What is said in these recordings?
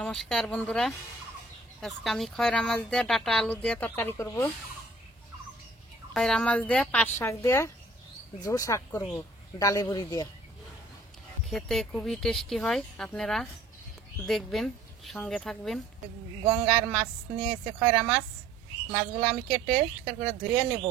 নমস্কার বন্ধুরা, আজকে আমি খয়রা মাছ দিয়ে ডাটা আলু দিয়ে তরকারি করব। খয়রা মাছ দিয়ে পাট শাক দিয়ে ঝোল শাক করব ডালে বড়ি দিয়ে। খেতে খুবই টেস্টি হয়, আপনারা দেখবেন, সঙ্গে থাকবেন। গঙ্গার মাছ নিয়ে এসে খয়রা মাছ, মাছগুলো আমি কেটে পরিষ্কার করে ধুয়ে নেব।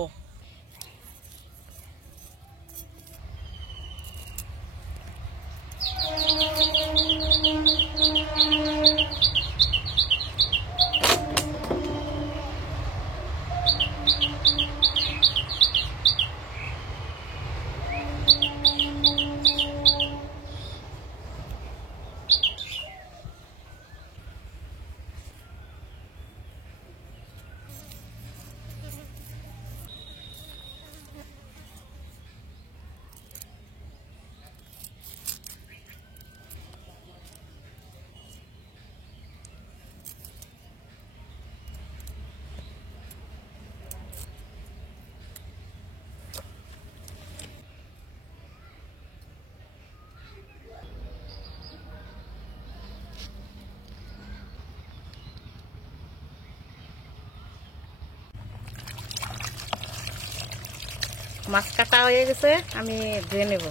মাছ কাটা হয়ে গেছে, আমি ধুয়ে নেব।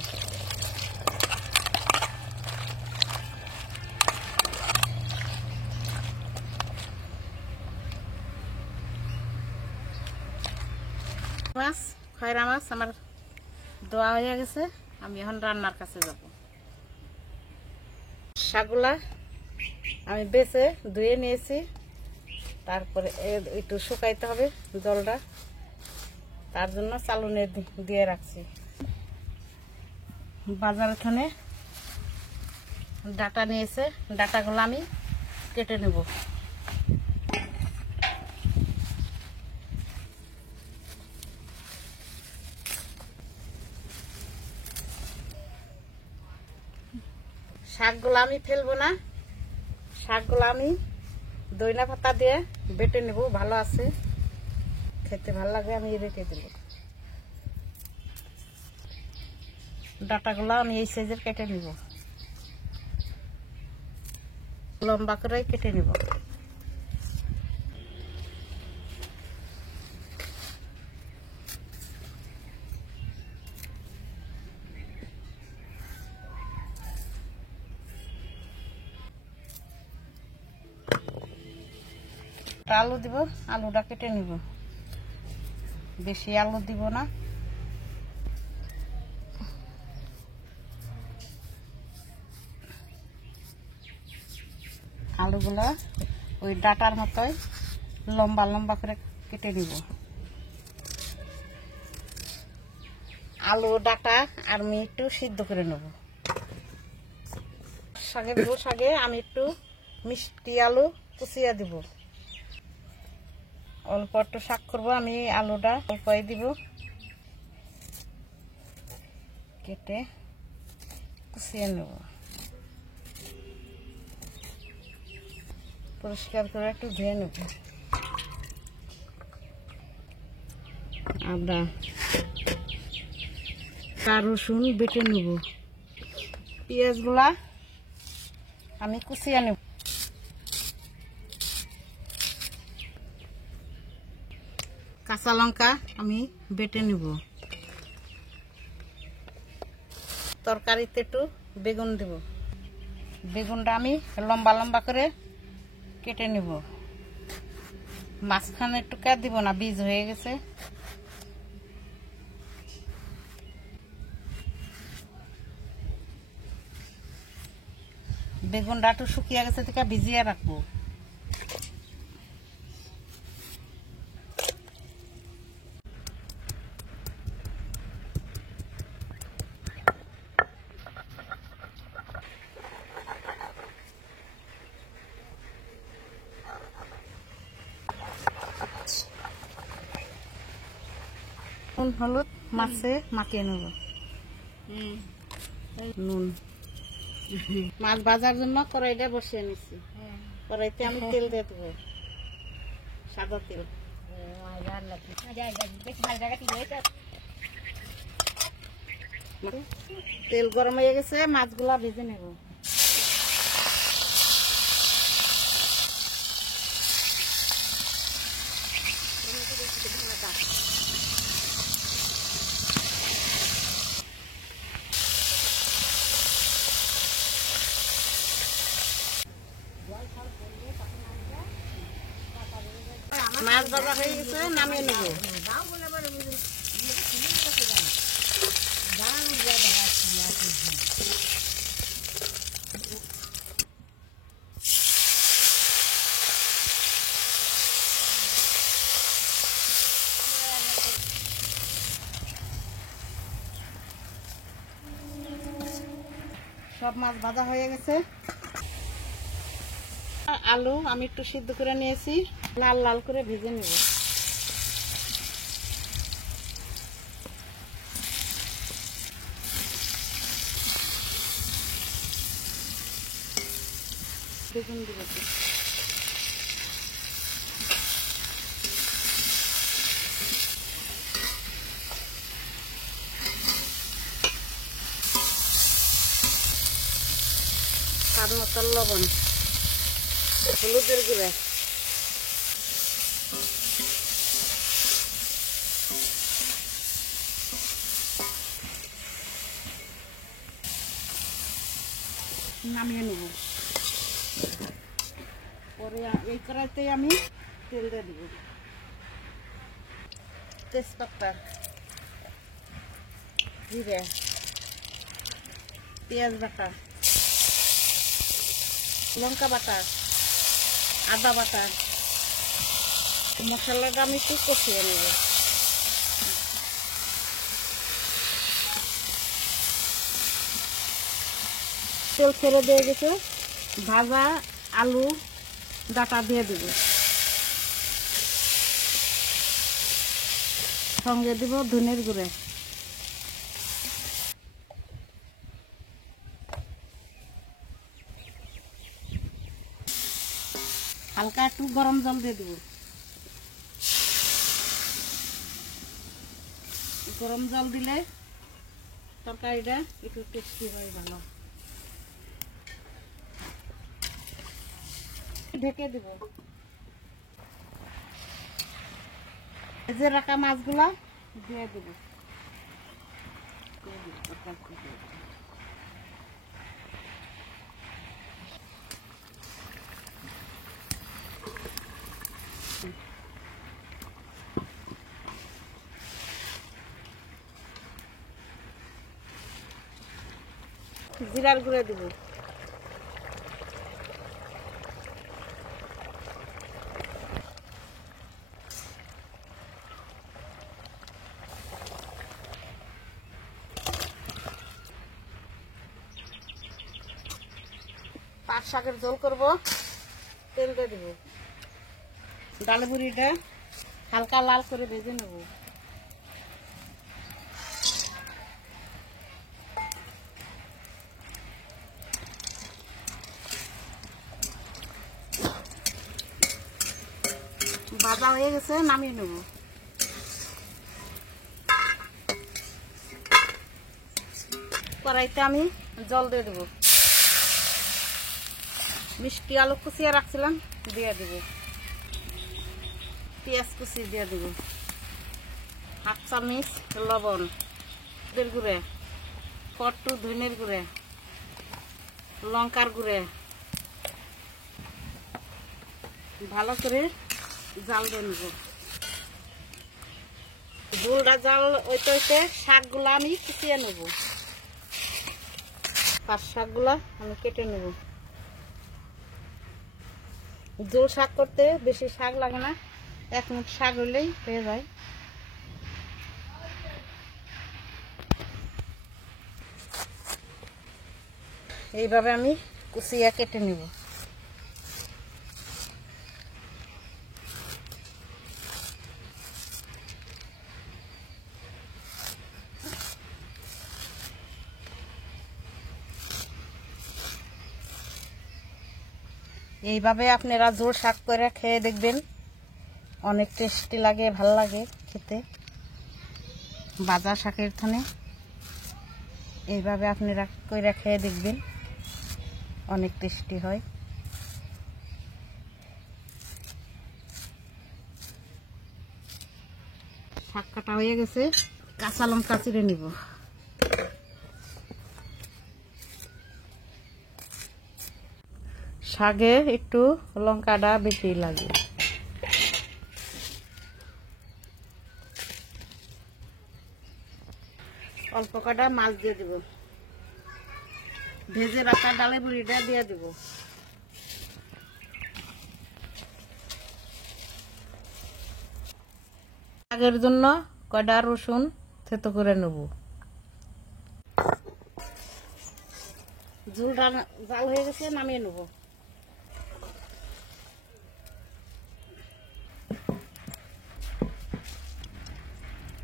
মাছ খয়রা মাছ আমার ধোয়া হয়ে গেছে, আমি এখন রান্নার কাছে যাব। শাকগুলা আমি বেছে ধুয়ে নিয়েছি, তারপরে একটু শুকাইতে হবে জলটা, তার জন্য চালুনে দিয়ে রাখছি। বাজারে থানে ডাটা নিয়েছে, ডাটাগুলো আমি কেটে নেব। শাকগুলো আমি ফেলবো না, শাকগুলো আমি দইনা পাতা দিয়ে বেটে নেব। ভালো আছে, খেতে ভালো লাগে, আমি রেখে দেব। ডাটাগুলো আমি এই সাইজের কেটে নিব, লম্বা করে কেটে নিব। আলু দিব, আলুটা কেটে নিব, বেশি আলু দিব না। আলুগুলা ওই ডাটার মতোই লম্বা লম্বা করে কেটে নিব। আলু ডাটা আর আমি একটু সিদ্ধ করে নেব। শাকে আমি একটু মিষ্টি আলু কুচিয়ে দিব। অল্প একটু শাক করবো, আমি আলুটা অল্পই দিব, কেটে কুচিয়ে নেব। পরিষ্কার করে একটু ধুয়ে নেব। আদা রসুন বেটে নেব। পেঁয়াজগুলা আমি কুচিয়ে নেব। কাঁচা লঙ্কা আমি বেটে নেব। তরকারিতে একটু বেগুন দেব, বেগুনটা আমি লম্বা লম্বা করে কেটে নেব। মাঝখানে একটু কাট দিব না, বীজ হয়ে গেছে। বেগুনটা একটু শুকিয়ে গেছে, থেকে ভিজিয়ে রাখবো। নুন হলুদ মাছে মাখিয়ে নেব। নুন মাছ ভাজার জন্য কড়াইটা বসিয়ে নিচ্ছি। কড়াইতে আমি তেল দিয়ে দেবো, সাদা তেল। তেল গরম হয়ে গেছে, মাছগুলা ভেজে নেব। মাছ ভাজা হয়ে গেছে, নামিয়ে নেব। সব মাছ ভাজা হয়ে গেছে। আলু আমি একটু সিদ্ধ করে নিয়েছি, লাল লাল করে ভেজে নেব। বেগুন দিব, স্বাদ মতো লবণ, হলুদের গুঁড়া, নামিয়ে নেব। পরে এই কড়াইতে আমি তেল দিয়ে দেব, তেজপাতা, জিরে, পেঁয়াজ বাটা, লঙ্কা বাটা, আদা বাটা, মশলাটা আমি একটু কষিয়ে নেব। তেল ছেড়ে দিয়ে গেছে, ভাজা আলু ডাটা দিয়ে দেব, সঙ্গে দিব ধনের গুঁড়ো, হালকা একটু গরম জল দিয়ে দেব। গরম জল দিলে তরকারিটা একটু টেস্টি হয় ভালো। ঢেকে দেব। ভেজে রাখা মাছগুলা দিয়ে দেব। জিরার গুঁড়ো দেব, পাট শাকের ঝোল করব, তেল দিয়ে দেব। ডালে বুড়িটা হালকা লাল করে ভেজে নেব। ভাজা হয়ে গেছে, নামিয়ে নেব। কড়াইতে আমি জল দিয়ে দেব। মিষ্টি আলু কুচিয়ে রাখছিলাম দিয়ে দেব। পেঁয়াজ কুচি দিয়ে দেব। হাফ চামচ লবণ, হলুদের গুঁড়ে, কট্টু ধনের গুঁড়ে, লঙ্কার গুঁড়ে, ভালো করে জাল দিয়ে নেব। ঝোলটা জাল ওইতে ওইতে শাকগুলো আমি কুচিয়ে নেব। পাঁচ শাকগুলা আমি কেটে নেব। ঝোল শাক করতে বেশি শাক লাগে না, এক মুঠ শাক হলেই হয়ে যায়। এইভাবে আমি কুচিয়ে কেটে নেব। এইভাবে আপনারা ঝোল শাক করে খেয়ে দেখবেন, অনেক টেস্টি লাগে, ভাল লাগে খেতে। ভাজা শাকের থানে এইভাবে আপনারা করে খেয়ে দেখবেন, অনেক টেস্টি হয়। শাক কাটা হয়ে গেছে, কাঁচা লঙ্কা চিড়ে নিব। শাকে একটু লঙ্কাটা বেশি লাগে। অল্প কটা মাছ দিয়ে দিব, ভেজে রাখা ডালে বুড়িটা দিয়ে দিব। শাকের জন্য কয়টা রসুন থেতো করে নেব। ঝোলটা জাল হয়ে গেছে, নামিয়ে নেব।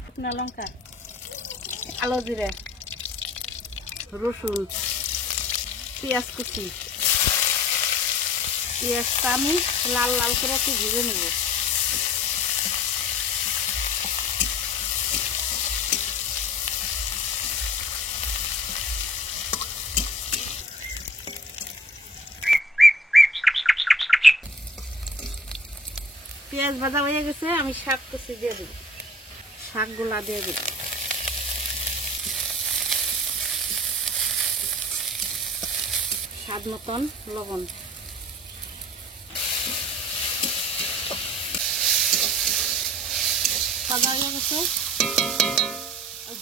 শুকনো লঙ্কা, কালো জিরে, রসুন, পেঁয়াজ কুচি। পেঁয়াজটা আমি লাল লাল করে একটু ভেজে নেব। পেঁয়াজ ভাজা হয়ে গেছে, আমি শাক কুচি দিয়ে দেব। শাকগুলা দিয়ে দেব। স্বাদ মতন লবণ। ভাজা হয়ে গেছে,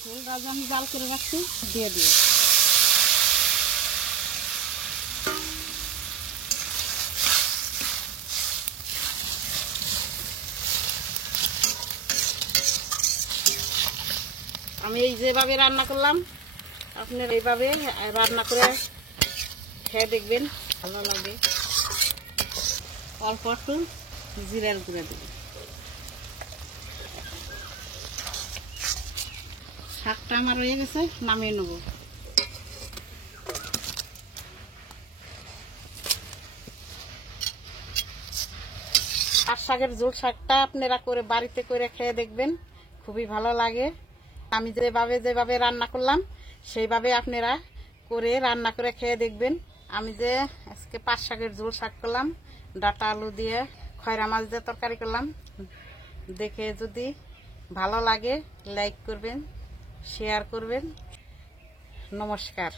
ঝোলটা আমি জাল করে রাখছি দিয়ে দিব। আমি এই যেভাবে রান্না করলাম, আপনার এইভাবে রান্না করে খেয়ে দেখবেন, ভালো লাগে। অল্প একটু জিরার গুঁড়া দেবেন। শাকটা আমার হয়ে গেছে, নামিয়ে নেব। পাট শাকের ঝোল শাকটা আপনারা করে বাড়িতে করে খেয়ে দেখবেন, খুবই ভালো লাগে। আমি যেভাবে রান্না করলাম সেইভাবে আপনারা করে রান্না করে খেয়ে দেখবেন। আমি যে আজকে পাট শাকের ঝোল শাক করলাম, ডাটা আলু দিয়ে খয়রা মাছ দিয়ে তরকারি করলাম। দেখে যদি ভালো লাগে লাইক করবেন, শেয়ার করবেন। নমস্কার।